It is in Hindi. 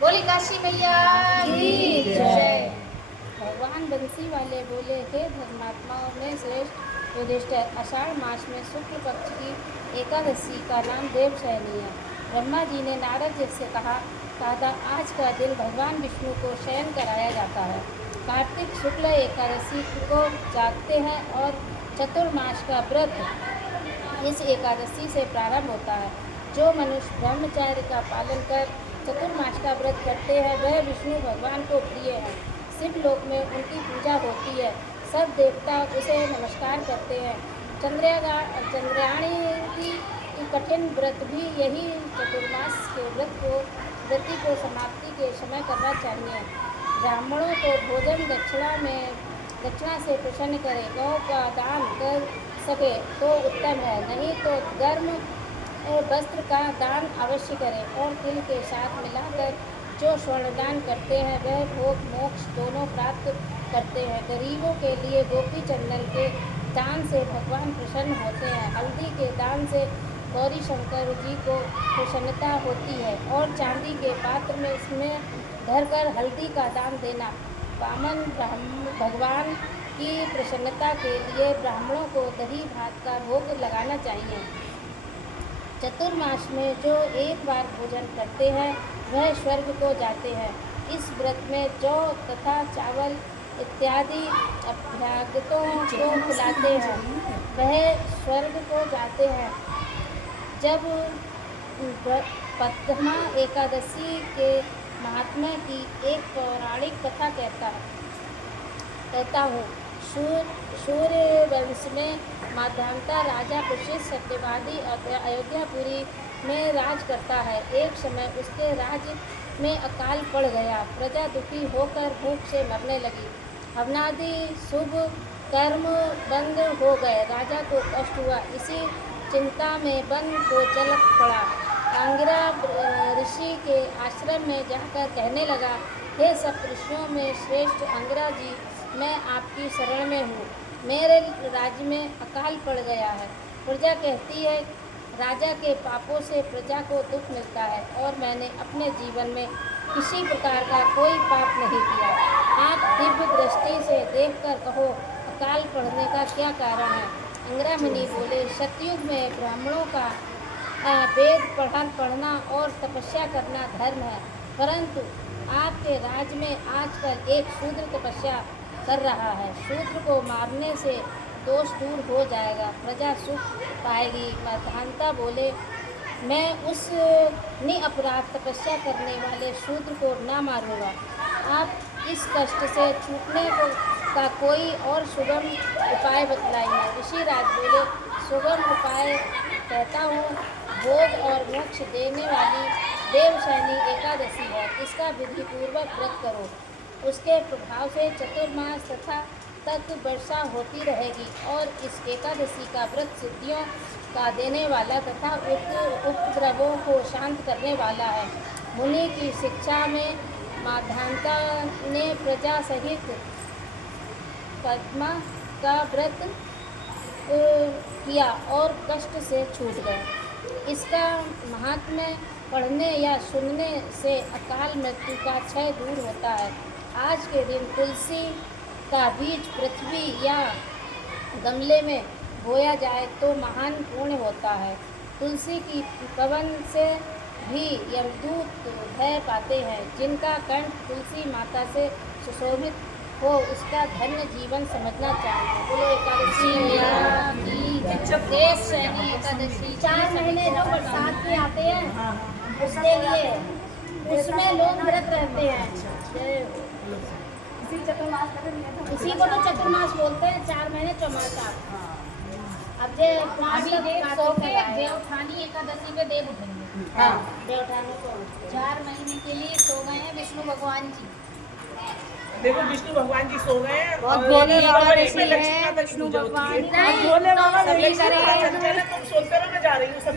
बोली काशी मैया की जय। भगवान बंसी वाले बोले, हे धर्मात्माओं में श्रेष्ठ युधिष्ठिर, आषाढ़ मास में शुक्ल पक्ष की एकादशी का नाम देवशयनी है। ब्रह्मा जी ने नारद जी से कहा, दादा आज का दिन भगवान विष्णु को शयन कराया जाता है। कार्तिक शुक्ल एकादशी को जागते हैं और चतुर्मास का व्रत इस एकादशी से प्रारंभ होता है। जो मनुष्य ब्रह्मचर्य का पालन कर चतुर्मास का व्रत करते हैं वह विष्णु भगवान को प्रिय है। शिव लोक में उनकी पूजा होती है, सब देवता उसे नमस्कार करते हैं। चंद्रयाणी की कठिन व्रत भी यही चतुर्मास के व्रति को समाप्ति के समय करना चाहिए। ब्राह्मणों को भोजन दक्षिणा से प्रसन्न करे, गौ का दान कर सके तो उत्तम है, नहीं तो गर्म वस्त्र का दान अवश्य करें और तिल के साथ मिलाकर जो स्वर्णदान करते हैं वह भोग मोक्ष दोनों प्राप्त करते हैं। गरीबों के लिए गोपी चंदन के दान से भगवान प्रसन्न होते हैं। हल्दी के दान से गौरी शंकर जी को प्रसन्नता होती है और चांदी के पात्र में इसमें भरकर हल्दी का दान देना। वामन भगवान की प्रसन्नता के लिए ब्राह्मणों को दही भात का भोग लगाना चाहिए। चतुर्मास में जो एक बार भोजन करते हैं वह स्वर्ग को जाते हैं। इस व्रत में जौ तथा चावल इत्यादि अभ्यागतों को खिलाते हैं वह स्वर्ग को जाते हैं। जब प्रथमा एकादशी के महात्म्य की एक पौराणिक कथा कहता हूँ। सूर्य वंश में माधांता राजा प्रसिद्ध सत्यवादी अयोध्यापुरी में राज करता है। एक समय उसके राज्य में अकाल पड़ गया। प्रजा दुखी होकर भूख से मरने लगी। हवनादि शुभ कर्म बंद हो गए। राजा को कष्ट हुआ। इसी चिंता में वन को चल पड़ा। अंगिरा ऋषि के आश्रम में जाकर कहने लगा, हे सप्तऋषियों में श्रेष्ठ अंगिरा जी, मैं आपकी शरण में हूँ। मेरे राज्य में अकाल पड़ गया है। प्रजा कहती है, राजा के पापों से प्रजा को दुख मिलता है और मैंने अपने जीवन में किसी प्रकार का कोई पाप नहीं किया। आप दिव्य दृष्टि से देखकर कहो, अकाल पड़ने का क्या कारण है। अंगिरा मुनि बोले, सतयुग में ब्राह्मणों का वेद पढ़ना और तपस्या करना धर्म है, परंतु आपके राज्य में आजकल एक शूद्र तपस्या कर रहा है। शूद्र को मारने से दोष दूर हो जाएगा, प्रजा सुख पाएगी। माधांता बोले, मैं उस निअपराध तपस्या करने वाले शूद्र को न मारूंगा। आप इस कष्ट से छूटने का कोई और सुगम उपाय बतलाइए। ऋषि राज बोले, सुगम उपाय कहता हूँ, भोग और मोक्ष देने वाली देवशयनी एकादशी है। इसका विधिपूर्वक व्रत करो। उसके प्रभाव से चतुर्मास तक वर्षा होती रहेगी और इस एकादशी का व्रत सिद्धियों का देने वाला तथा उपद्रवों को शांत करने वाला है। मुनि की शिक्षा में माधांता ने प्रजा सहित पद्मा का व्रत किया और कष्ट से छूट गए। इसका महात्म्य पढ़ने या सुनने से अकाल मृत्यु का क्षय दूर होता है। आज के दिन तुलसी का बीज पृथ्वी या गमले में बोया जाए तो महान पुण्य होता है। तुलसी की पवन से भी यमदूत भय पाते हैं। जिनका कंठ तुलसी माता से सुशोभित हो उसका धन्य जीवन समझना चाहिए। बोलो एकादशी मैया की देवशयनी एकादशी। 4 महीने जो बरसात में आते हैं उसके लिए उसमें लोग व्रत रहते हैं। इसी को तो चतुर्मास बोलते हैं। 4 महीने चौमासा। अब देवउठानी एकादशी पे देव उठेंगे। हाँ, देवउठानी को 4 महीने के लिए सो गए हैं विष्णु भगवान जी। देखो विष्णु भगवान जी सो गए हैं बहुत और भोले बाबा इसमें ऋषि लक्ष्मी हैं, माता की विष्णु पूजा होती है। भगवान बहुत भोले बाबा सभी लक्ष्मी करें। माता चंचल है, तुम सोचते रहो मैं जा रही हूँ सब